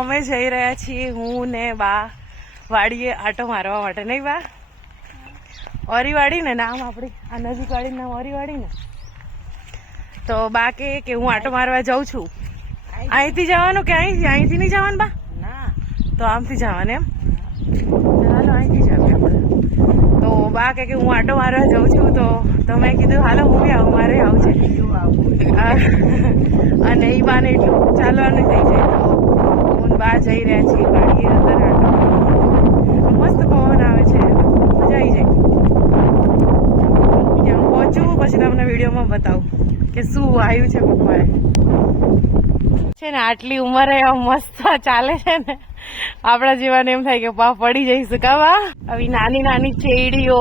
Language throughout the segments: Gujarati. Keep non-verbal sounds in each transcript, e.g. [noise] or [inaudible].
અમે જઈ રહ્યા છીએ હું ને બા. વાડીએ આટો મારવા માટે નહીં બા? ઓરી વાડી ને નામ આપણી આ નજીક વાડી નામ ઓરી વાડી ને તો બા કે કે હું આટો મારવા જાઉં છું. અહીંથી જવાનું કે અહીંથી અહીંથી નહીં જવાનું બા? ના. તો આમથી જવાનું એમ? ચાલો અહીંથી જવાનું તો બા કે કે હું આટો મારવા જાઉં છું તો તો મેં કીધું હાલો હું બી આવું મારે આવું છે. અને એ બાને એટલું ચાલવાનું થઈ જાય. હું બા જઈ રહ્યા છીએ, ગાડીએ અંદર મસ્ત પવન આવે છે. મજા આવી જાય. ત્યાં પહોંચું, પછી તમને વિડીયોમાં બતાવું કે શું આવ્યું છે પપ્પાએ. છે ને, આટલી ઉંમરે મસ્ત ચાલે છે ને. આપણા જીવન એમ થાય કે પા પડી જઈશું. કાવા આવી નાની નાની ચેડીઓ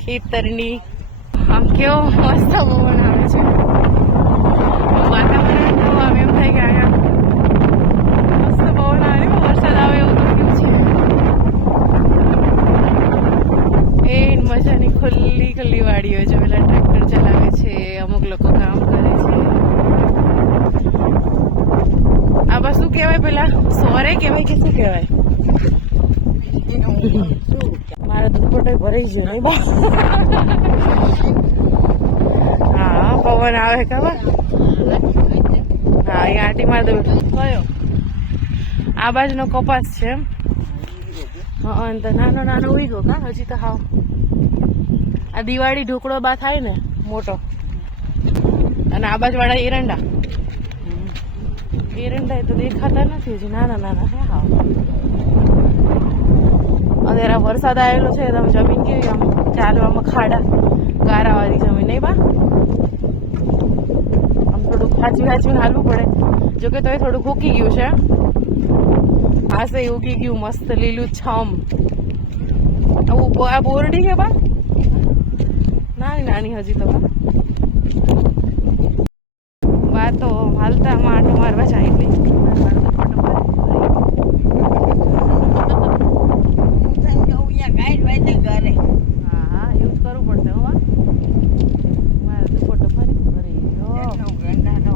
ખેતરની. આમ કેવો મસ્ત પવન આવે છે. વાતાવરણ તો આમ એમ થાય કે આવે વરસાદ આવે એવું છે એ મજાની ખુલ્લી ખુલ્લી વાડીઓ છે પેલા ટ્રેક્ટર ચલાવે છે અમુક લોકો કામ કરે છે આ બસ શું કહેવાય પેલા સોરે કહેવાય કે શું કહેવાય મારો દુપટ્ટો ભરાઈ ગયો નહીં બા હા પવન આવે ખબર હા એ આંટી માર દઉં કયો આ બાજુનો કપાસ છે. હા તો નાનો નાનો ઉઈગો કા? હજી તો હાવ. આ દિવાળી ઢોકળો બા થાય ને, મોટો. અને આ બાજુ વાળા એરંડા એરંડા તો દેખાતા નથી, હજી નાના નાના હે હાવ. અત્યારે વરસાદ આવેલો છે તમે જમીન કેવી આમ ચાલવામાં ખાડા, ગારાવાળી જમીન, નહીં બા? આમ થોડું ખાચી ખાચીને હાલવું પડે. જોકે તો એ થોડું ફૂકી ગયું છે. આસે ઉગી ગયું મસ્ત લીલું છમ. આ બોરડી છે બા? નાની નાની હજી તો, બા. તો હાલતા માટો મારવા જાય એટલે હું તને કહું અહીંયા ગાઈડ વાય તે ઘરે હા હા એવું જ કરવું પડશે હો બા મારો દુપટ્ટો ફરી ભરી ગયો એટલો ગંડાનો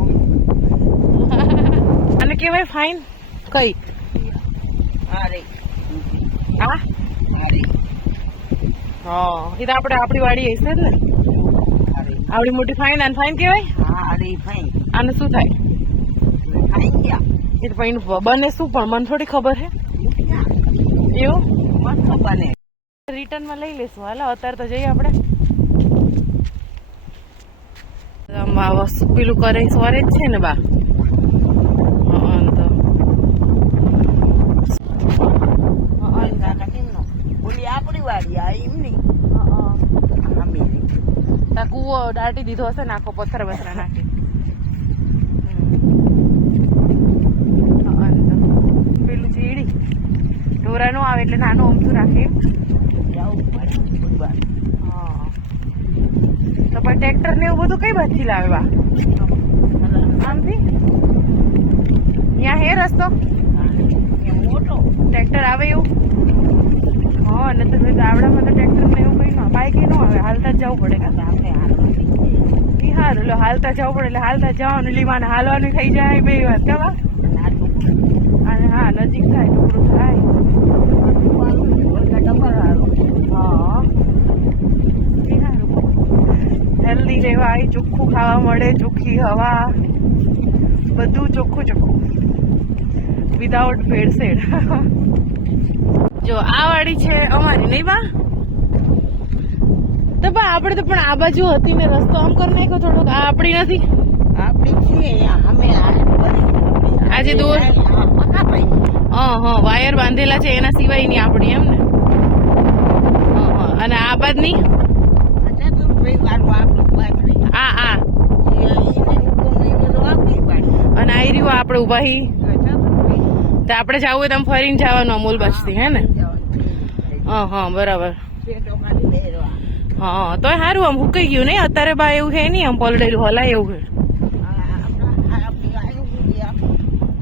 અને કેવાય ફાઇન કઈ? આ હા? એ તો આપણે આપણી વાડી હશે જ ને. આવડી મોટી ફાઇન અને ફાઇન ફાઈન આને શું થાય? એ તો બને શું? પણ મને થોડી ખબર છે એવું? મસ્ત બને. રિટર્નમાં લઈ લેશું હાલો અત્યારે તો જઈએ આપણે. પેલું કરે સોરે જ છે ને બા હં, તો હં, કાકા કેમનો ઓલી આપણી વાડી આ એમની હં. આમી તા કૂવો દાટી દીધો હશે ને આખો પથ્થર વથરા નાખી. પેલું ચીડી. ઢોરા નો આવે એટલે નાનું અમથું રાખે તો પણ ટ્રેક્ટર ને એવું બધું કઈ બચી લાવવા આમથી? ત્યાં હે રસ્તો? મોટો ટ્રેક્ટર આવે એવું? હા અને તો ગામડામાં તો ટ્રેક્ટર ને એવું ના બાઈક ન આવે, હાલતા જવું પડે કાકા ઈ એટલે હાલતા જવું પડે એટલે હાલતા જવાનું, લીમાને હાલવાનું થઈ જાય બે વાત કવા? અને હા, નજીક થાય ટુકડું થાય. હેલ્ધી રહેવાય ચોખ્ખું ખાવા મળે, ચોખ્ખી હવા. બધું ચોખ્ખું ચોખ્ખું. વિધાઉટ ભેળસેળ [laughs] જો, આ વાળી છે અમારી આપણે તો પણ આ બાજુ હતી ને રસ્તો આમ કરી નાખ્યો થોડોક. આ આપણી નથી. આજે દૂર? હા હા વાયર બાંધેલા છે એના સિવાયની આપણી એમ ને. હા, હા. અને આ બાજની આ આ અને આવી રહ્યું આપણે ઊભા હી. તો આપણે જવું હોય તો ફરીને જવાનું અમૂલ બસથી હે ને? હા હા બરાબર. હા, તોય સારું આમ હુકાઈ ગયું નહીં. અત્યારે બા એવું છે નહીં, આમ પલડેલું હલાય એવું છે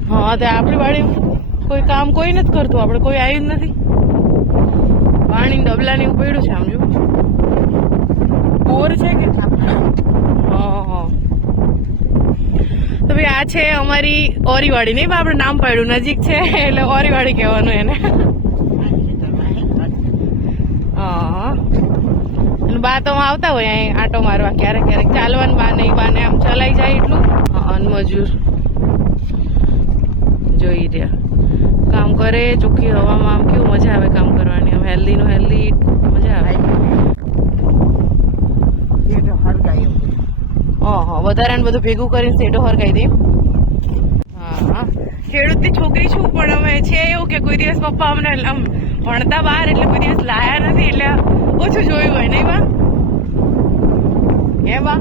હા, તો આપણી વાળી કોઈ કામ કોઈ નથી કરતું. આપણે કોઈ આવ્યું જ નથી. પાણી ડબલા ને એવું પડ્યું છે, આમ જો બોર છે કે? હા હા. તો ભાઈ, આ છે અમારી ઓરીવાડી નહીં આપણે નામ પાડ્યું. નજીક છે, એટલે ઓરીવાડી કહેવાનું એને હા અને બા તો આવતા હોય અહીં આટો મારવા ક્યારેક ક્યારેક ચાલવાનું બા નહીં બાને આમ ચલાઈ જાય એટલું. હા, અને જોઈ રહ્યા. કામ કરે ચોખ્ખી હવામાં આમ કેવું મજા આવે કામ કરવાની? આમ હેલ્ધી નું હેલ્ધી મજા આવે. હા વધારે ને બધું ભેગું કરીને સેટો હરગાઈ દે હા ખેડૂતની છોકરી છું પણ અમે છે એવું કે કોઈ દિવસ પપ્પા અમને આમ ભણતા બહાર એટલે કોઈ દિવસ લાયા નથી એટલે ઓછું જોયું હોય નહીં બા હે બા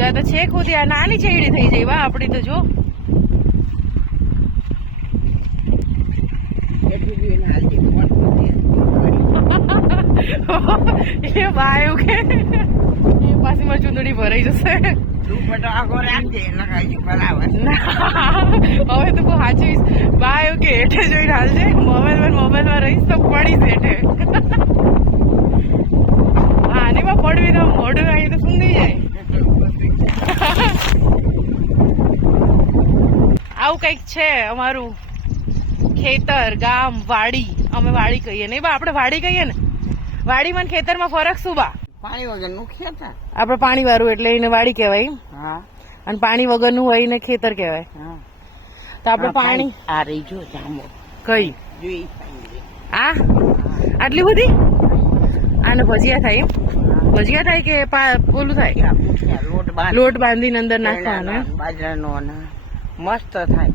જ્યાં તો છે ખુદી આ નાની ચેડી થઈ જાય. વા આપડી તો જો. એ એવું કે? એ પાસીમાં ચૂંદડી ભરાઈ જશે. હવે તો બહુ હાચવીશ બા એવું કે, હેઠે જોઈને હાલજે. મોબાઈલ મોબાઈલમાં રહીશ તો પડીશ હેઠે. હા ને પડવી તો મોઢું આવી તો સુંદી જાય. આવું કંઈક છે અમારું ખેતર ગામ વાડી. અમે વાડી કહીએ નહીં બા આપણે વાડી કહીએ ને. વાડીમાં ખેતરમાં ફરક શું બા? પાણી વગરનું ખેતર. આપણે પાણી વાળું એટલે એને વાડી કહેવાય હા. અને પાણી વગરનું હોય ને ખેતર કહેવાય. તો આપણે પાણી આ રહી જો જામો કઈ જોઈ આ? આટલી બધી? આને ભજીયા થાય એમ? ભજીયા થાય કે ઓલું થાય? લોટ લોટ બાંધીને અંદર નાખવાનો બાજરાનો ને મસ્ત થાય.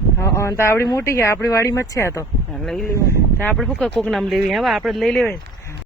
તો આપડી મોટી છે આપડી વાડીમાં જ છે આ તો. લઈ લેવાય. આપણે શું કોક નામ લેવી? હવે આપણે લઈ લેવાય.